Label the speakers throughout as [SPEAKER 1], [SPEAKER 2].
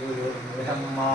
[SPEAKER 1] गुरुर्ब्रह्मा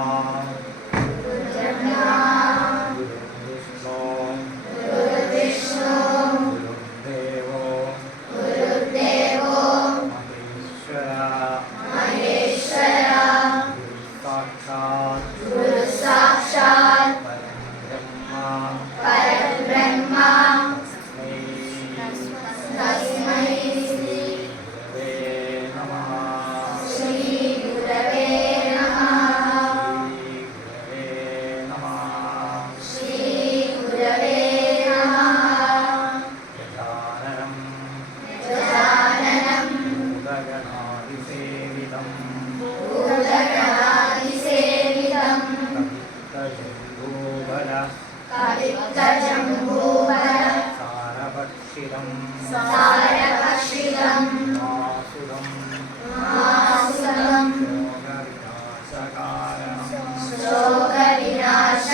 [SPEAKER 1] சாரகஷிரம்
[SPEAKER 2] சாரகஷிரம்
[SPEAKER 1] மாசுரம்
[SPEAKER 2] மாசுரம்
[SPEAKER 1] சோகவிநாசகாரணம்
[SPEAKER 2] சோகவிநாசகாரணம்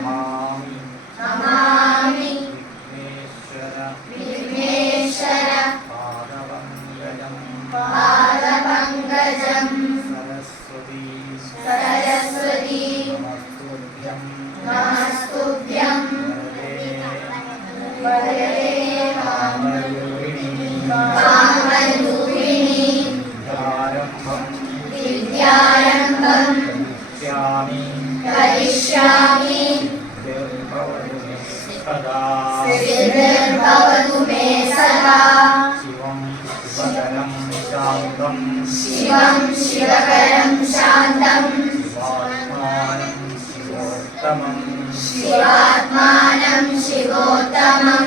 [SPEAKER 1] நமாமி
[SPEAKER 2] நமாமி
[SPEAKER 1] விக்னேஸ்வர
[SPEAKER 2] விக்னேஸ்வர
[SPEAKER 1] பாதவந்தயம்
[SPEAKER 2] பா करिष्यामि सिद्धिर्भवतु मे सदा शिवं शिवात्मानं
[SPEAKER 1] शिवोत्तमं
[SPEAKER 2] शिवात्मानं शिवोत्तमं